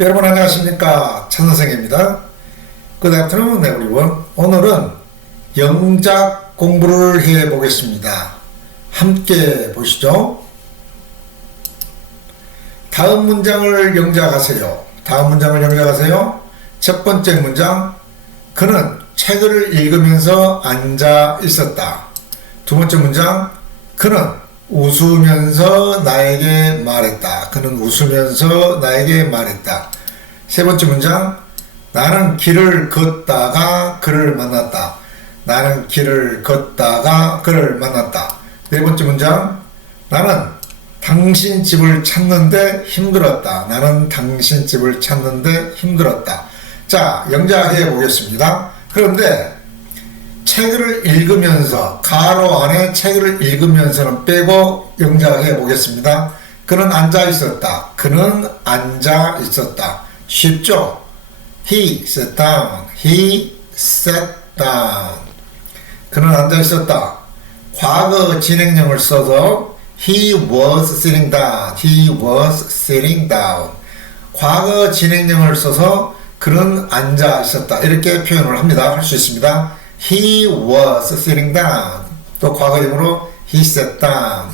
여러분 안녕하십니까, 천선생입니다. Good afternoon everyone. 오늘은 영작 공부를 해 보겠습니다. 함께 보시죠. 다음 문장을 영작하세요. 첫 번째 문장, 그는 책을 읽으면서 앉아 있었다. 두 번째 문장, 그는 웃으면서 나에게 말했다. 세 번째 문장, 나는 길을 걷다가 그를 만났다. 네 번째 문장, 나는 당신 집을 찾는데 힘들었다. 자, 영작해 보겠습니다. 그런데 책을 읽으면서, 가로 안에 책을 읽으면서는 빼고 영작해 보겠습니다. 그는 앉아 있었다. 쉽죠? He sat down. 그는 앉아 있었다. 과거 진행형을 써서 He was sitting down. 과거 진행형을 써서 그는 앉아 있었다. 이렇게 표현을 합니다. 할 수 있습니다. He was sitting down. 또 과거형으로 he sat down.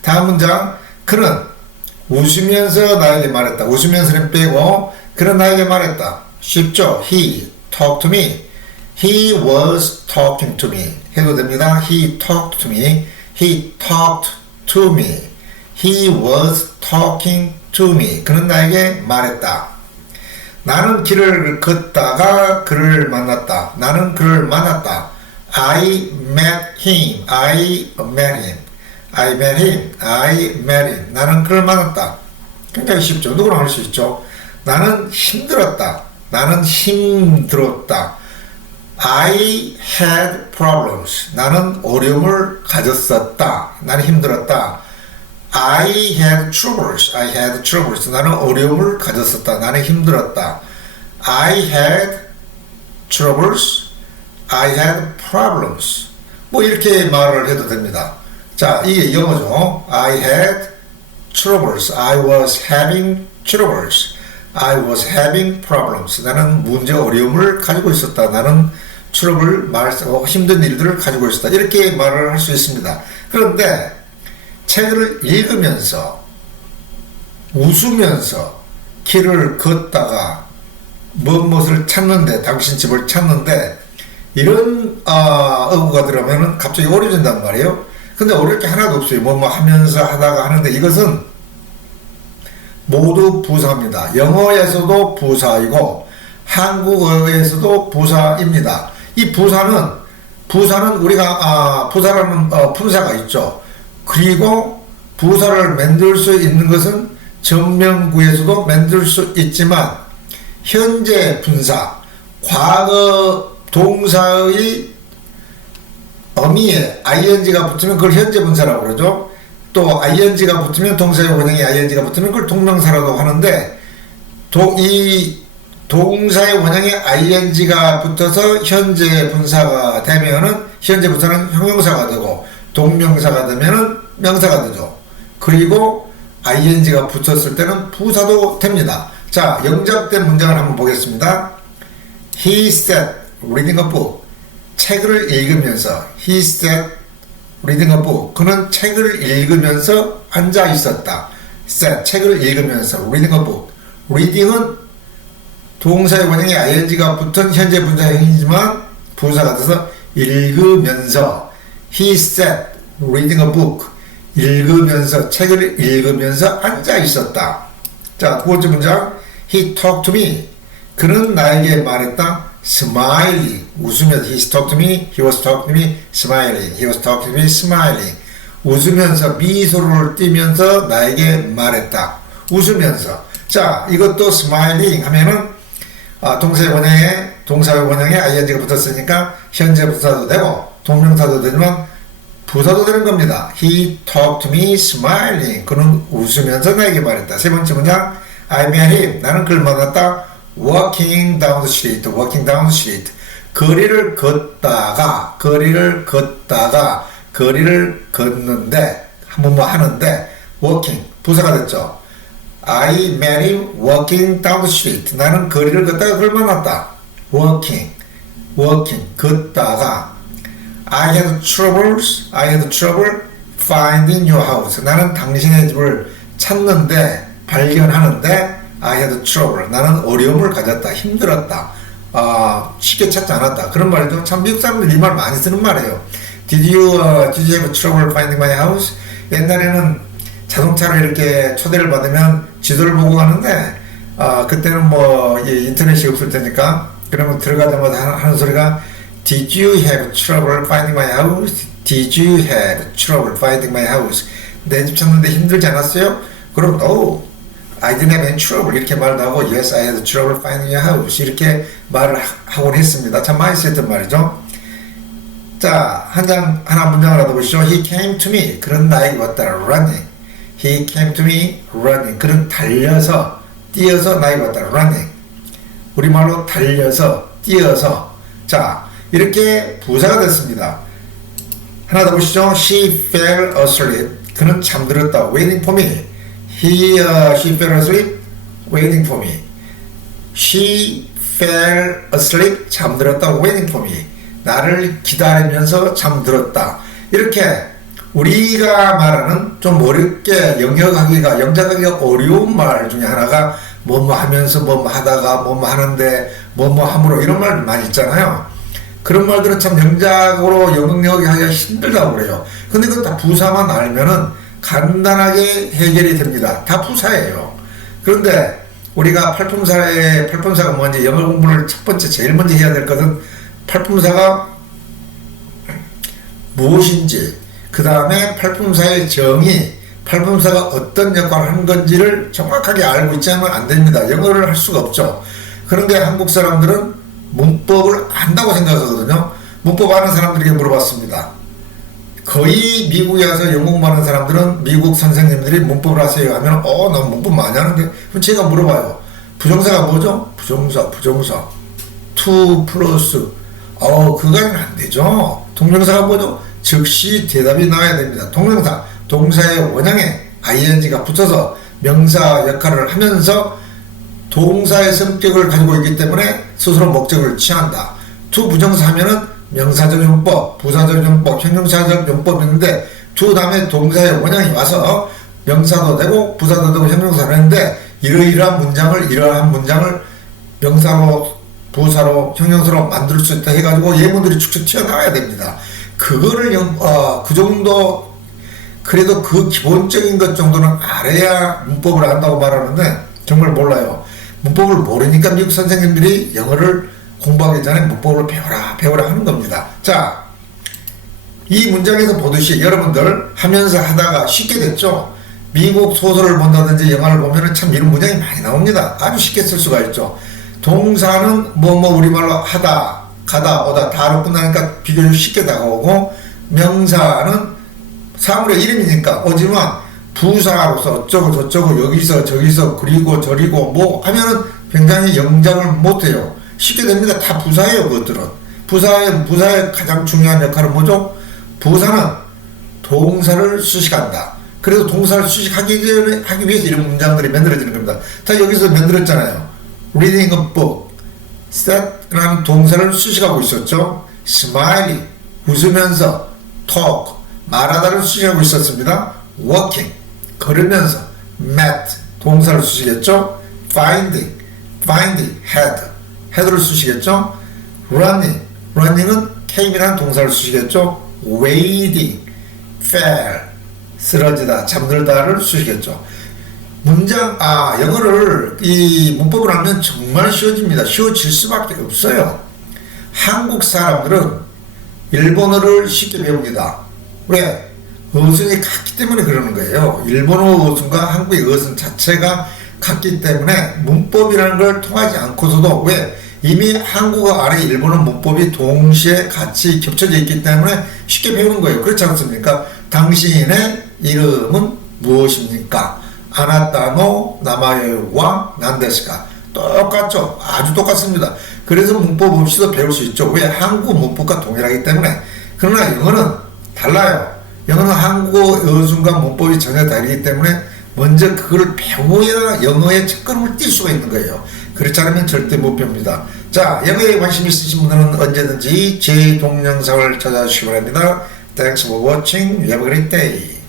다음 문장, 그는 웃으면서 나에게 말했다. 웃으면서는 빼고 그는 나에게 말했다. 쉽죠? He talked to me. He was talking to me. 해도 됩니다. He talked to me. He was talking to me. 그는 나에게 말했다. 나는 길을 걷다가 그를 만났다. I met him. 나는 그를 만났다. 굉장히 쉽죠. 누구나 할 수 있죠. 나는 힘들었다. I had problems. 나는 어려움을 가졌었다. 나는 힘들었다. I had troubles. 나는 어려움을 가졌었다. 나는 힘들었다. I had troubles. I had problems. 뭐 이렇게 말을 해도 됩니다. 자, 이게 영어죠. I had troubles. I was having troubles. I was having problems. 나는 문제, 어려움을 가지고 있었다. 나는 힘든 일들을 가지고 있었다. 이렇게 말을 할 수 있습니다. 그런데 책을 읽으면서, 웃으면서 길을 걷다가 무엇을 찾는데, 당신 집을 찾는데, 이런 어구가 들어가면 갑자기 어려진단 말이에요. 근데 어려울 게 하나도 없어요. 뭐 하면서 하다가 하는데, 이것은 모두 부사입니다. 영어에서도 부사이고 한국어에서도 부사입니다. 이 부사는 우리가 부사라는 품사가 있죠. 그리고 부사를 만들 수 있는 것은 정명구에서도 만들 수 있지만, 현재 분사, 과거 동사의 어미에 ing가 붙으면 그걸 현재 분사라고 그러죠. 또 ing가 붙으면, 동사의 원형에 ing가 붙으면 그걸 동명사라고 하는데, 이 동사의 원형에 ing가 붙어서 현재 분사가 되면은, 현재 분사는 형용사가 되고, 동명사가 되면은 명사가 되죠. 그리고 ing가 붙었을 때는 부사도 됩니다. 자, 영작된 문장을 한번 보겠습니다. He sat reading a book. 책을 읽으면서, he sat reading a book. 그는 책을 읽으면서 앉아 있었다. sat, 책을 읽으면서, reading a book. reading은 동사의 원형에 ing가 붙은 현재 분사형이지만 부사가 돼서 읽으면서, he sat reading a book. 책을 읽으면서 앉아 있었다. 자, 두 번째 문장, he talked to me. 그는 나에게 말했다. smiling. 웃으면서, he talked to me, he was talking to me, smiling. 웃으면서, 미소를 띠면서 나에게 말했다. 웃으면서. 자, 이것도 smiling 하면은 동사의 원형에 ing가 붙었으니까 현재 부사도 되고 동명사도 되지만 부사도 되는 겁니다. He talked to me smiling. 그는 웃으면서 나에게 말했다. 세 번째 문장, I met him. 나는 그를 만났다. walking down the street. 거리를 걷는데, 한번 하는데, walking, 부사가 됐죠. I met him walking down the street. 나는 거리를 걷다가 그걸 만났다. walking, 걷다가 I had trouble finding your house. 나는 당신의 집을 찾는데, 발견하는데 I had trouble. 나는 어려움을 가졌다. 힘들었다. 쉽게 찾지 않았다. 그런 말이죠. 참 미국 사람들이 이 말 많이 쓰는 말이에요. Did you have trouble finding my house? 옛날에는 자동차로 이렇게 초대를 받으면 지도를 보고 가는데 그때는 뭐 인터넷이 없을 테니까 그러면 들어가자마자 하는 소리가 Did you have trouble finding my house? Did you have trouble finding my house? 내 집 찾는데 힘들지 않았어요? 그럼 No, I didn't have any trouble 이렇게 말도 하고 Yes, I had trouble finding your house 이렇게 말을 하곤 했습니다. 참 많이 쓰였던 말이죠. 자, 하나 문장을 알아보시죠. He came to me. 그런 나에게 왔다. Running. He came to me running. 그는 달려서, 뛰어서 나에게 왔다. Running. 우리말로 달려서, 뛰어서. 자, 이렇게 부사가 됐습니다. 하나 더 보시죠. She fell asleep. 그는 잠들었다. Waiting for me. She fell asleep. Waiting for me. She fell asleep. 잠들었다. Waiting for me. 나를 기다리면서 잠들었다. 이렇게 우리가 말하는 좀 어렵게 영작하기가 어려운 말 중에 하나가 뭐뭐 하면서 뭐뭐 하다가 뭐뭐 하는데 뭐뭐 함으로 이런 말 많이 있잖아요. 그런 말들은 참 영작으로 영역하기가 힘들다고 그래요. 근데 그건 다 부사만 알면은 간단하게 해결이 됩니다. 다 부사예요. 그런데 우리가 팔품사가 뭔지 영어 공부를 첫 번째 제일 먼저 해야 될 것은 팔품사가 무엇인지, 그 다음에 팔품사의 정의, 팔품사가 어떤 역할을 하는 건지를 정확하게 알고 있지 않으면 안 됩니다. 영어를 할 수가 없죠. 그런데 한국 사람들은 문법을 안다고 생각하거든요. 문법 아는 사람들에게 물어봤습니다. 거의 미국에 가서 영어 공부하는 사람들은 미국 선생님들이 문법을 하세요 하면 나 문법 많이 하는데 그럼 제가 물어봐요. 부정사가 뭐죠? 부정사 to 플러스 그건 안 되죠. 동명사가 뭐죠? 즉시 대답이 나와야 됩니다. 동명사, 동사의 원형에 ing가 붙어서 명사 역할을 하면서 동사의 성격을 가지고 있기 때문에 스스로 목적을 취한다. to 부정사 하면은 명사적 용법, 부사적 용법, 형용사적 용법이 있는데 to 다음에 동사의 원형이 와서 명사도 되고 부사도 되고 형용사도 되는데 이러한 문장을 명사로 부사로 형용사로 만들 수 있다 해가지고 예문들이 축축 튀어나와야 됩니다. 그거를 그 정도 그래도 그 기본적인 것 정도는 알아야 문법을 안다고 말하는데 정말 몰라요. 문법을 모르니까 미국 선생님들이 영어를 공부하기 전에 문법을 배워라 하는 겁니다. 자, 이 문장에서 보듯이 여러분들 하면서 하다가 쉽게 됐죠. 미국 소설을 본다든지 영화를 보면 참 이런 문장이 많이 나옵니다. 아주 쉽게 쓸 수가 있죠. 동사는 우리말로 하다, 가다, 오다 다로 끝나니까 비교적 쉽게 다가오고 명사는 사물의 이름이니까 오지만 부사로서 어쩌고 저쩌고 여기서 저기서 그리고 저리고 뭐 하면은 굉장히 영작을 못해요. 쉽게 됩니다. 다 부사예요. 그것들은 부사의 가장 중요한 역할은 뭐죠? 부사는 동사를 수식한다. 그래서 동사를 수식하기 위해서 이런 문장들이 만들어지는 겁니다. 자, 여기서 만들었잖아요. reading a book, set라는 동사를 수식하고 있었죠. smiling, 웃으면서, talk, 말하다를 수식하고 있었습니다. walking, 걸으면서, met, 동사를 수식했죠. finding, head를 수식했죠. running은 came이라는 동사를 수식했죠. wading, fell, 쓰러지다, 잠들다를 수식했죠. 영어를 이 문법을 하면 정말 쉬워집니다. 쉬워질 수밖에 없어요. 한국 사람들은 일본어를 쉽게 배웁니다. 왜? 어순이 같기 때문에 그러는 거예요. 일본어 어순과 한국의 어순 자체가 같기 때문에 문법이라는 걸 통하지 않고서도 왜? 이미 한국어 안에 일본어 문법이 동시에 같이 겹쳐져 있기 때문에 쉽게 배우는 거예요. 그렇지 않습니까? 당신의 이름은 무엇입니까? 아나타노 나마에와 난데스카 똑같죠. 아주 똑같습니다. 그래서 문법 없이도 배울 수 있죠. 왜? 한국 문법과 동일하기 때문에. 그러나 영어는 달라요. 영어는 한국어 어순과 문법이 전혀 다르기 때문에 먼저 그걸 배워야 영어의 첫걸음을 뛸 수가 있는 거예요. 그렇지 않으면 절대 못 배웁니다. 자, 영어에 관심 있으신 분들은 언제든지 제 동영상을 찾아주시기 바랍니다. Thanks for watching. You have a great day.